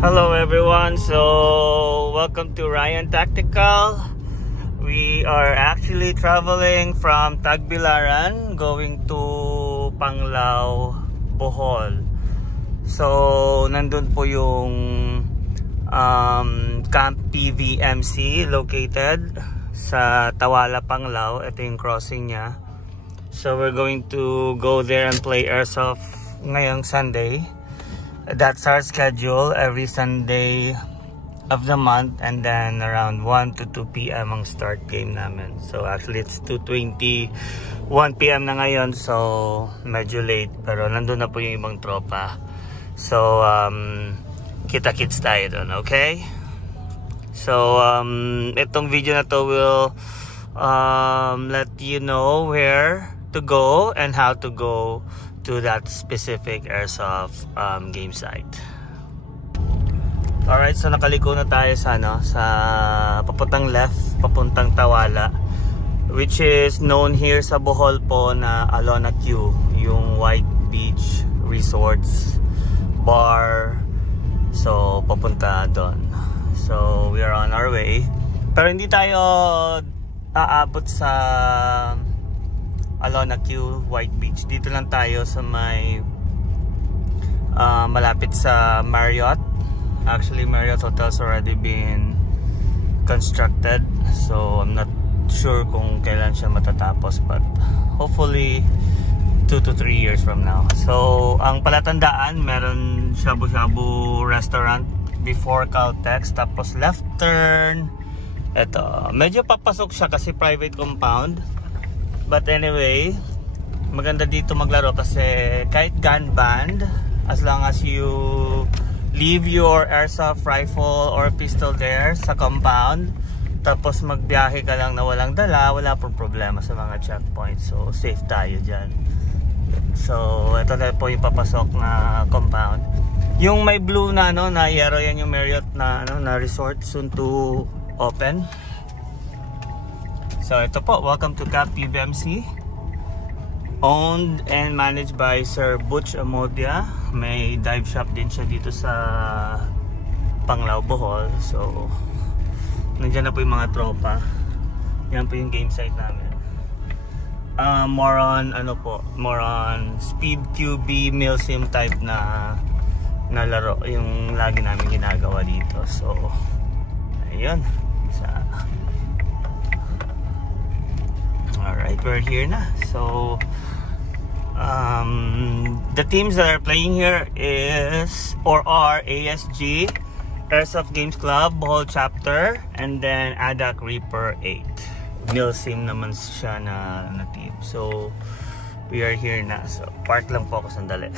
Hello everyone, so welcome to Ryan Tactical. We are actually traveling from Tagbilaran going to Panglao, Bohol. So nandun po yung Camp PVMC located sa Tawala, Panglao. Ito yung crossing niya. So we're going to go there and play airsoft ngayong Sunday. That's our schedule every Sunday of the month, and then around 1 to 2 p.m. ang start game namin. So actually it's 2:21 p.m. na ngayon, so medyo late, pero nandun na po yung ibang tropa. So kita-kits tayo dun, okay? So itong video na to will let you know where to go and how to go to that specific airsoft game site. Alright, so nakaliko na tayo sa papuntang left, papuntang Tawala, which is known here sa Bohol po na Alona Q, yung White Beach Resorts bar. So papunta doon. So we are on our way, pero hindi tayo aabot sa Alona Q, White Beach. Dito lang tayo sa may malapit sa Marriott. Actually, Marriott Hotel's already been constructed, so I'm not sure kung kailan siya matatapos, but hopefully 2 to 3 years from now. So ang palatandaan, meron shabu-shabu restaurant before Caltex, tapos left turn. Ito, medyo papasok siya kasi private compound. But anyway, maganda dito maglaro kasi kahit gun banned, as long as you leave your airsoft rifle or pistol there sa compound, tapos magbiyahe ka lang na walang dala, wala pong problema sa mga checkpoints. So safe tayo dyan. So ito na po yung papasok na compound. Yung may blue na na yellow, yan yung Marriott na na resort, soon to open. So ito po, welcome to Camp PVMC, owned and managed by Sir Butch Amodia. May dive shop din siya dito sa Panglao, Bohol. So nandiyan na po yung mga tropa. Yan po yung game site namin. More on more on speed QB milsim type na laro yung lagi namin ginagawa dito. So ayun. Alright, we're here na. So the teams that are playing here are ASG, Airsoft Games Club, Bohol Chapter, and then ADAC Reaper 8. Milsim naman siya na team. So we are here na. So park lang po ako sandali.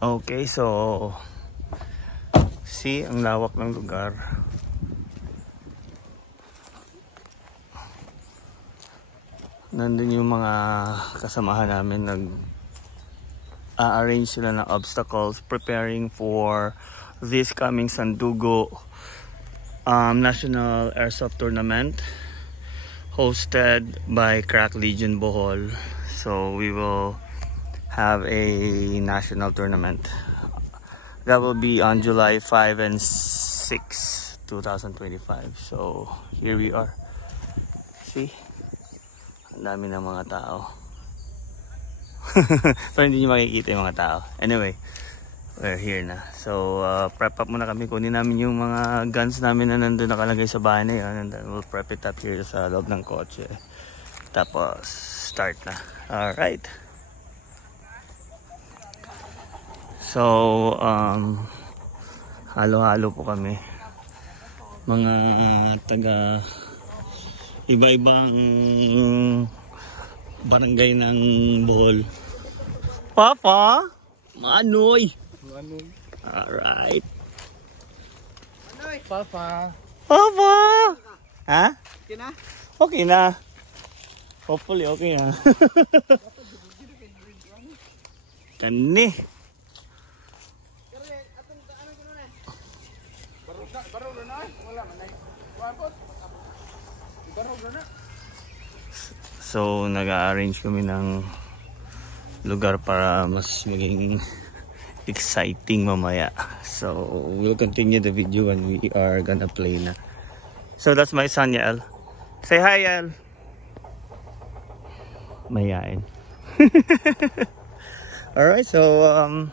Okay, so see, ang lawak ng lugar. Nandun yung mga kasamahan namin, nag-arrange sila ng obstacles, preparing for this coming Sandugo National Airsoft Tournament hosted by Crack Legion Bohol. So we will have a national tournament that will be on July 5 and 6, 2025. So here we are. See? Ang dami ng mga tao. So hindi nyo makikita yung mga tao. Anyway, we're here na. So prep up muna kami. Kunin namin yung mga guns namin na nandun nakalagay sa bahay na yun. And then we'll prep it up here sa loob ng kotse. Tapos start na. Alright. So halo-halo po kami. Mga taga iba-ibang barangay ng Bohol. Papa, Manoy. Alright. Manoy, Papa. Papa. Ha? Okay na? Okay na. Hopefully okay na. Kani. Baro na. Wala man ay. So nag-arrange kami ng lugar para mas maging exciting mamaya. So we'll continue the video when we are gonna play na. So that's my son Yael. Say hi Yael. Mayain. Alright, so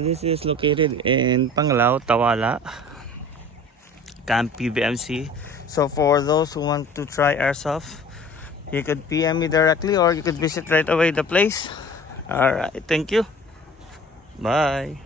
this is located in Panglao, Tawala, Camp PBMC. So for those who want to try airsoft, you could PM me directly or you could visit right away the place. Alright, thank you. Bye.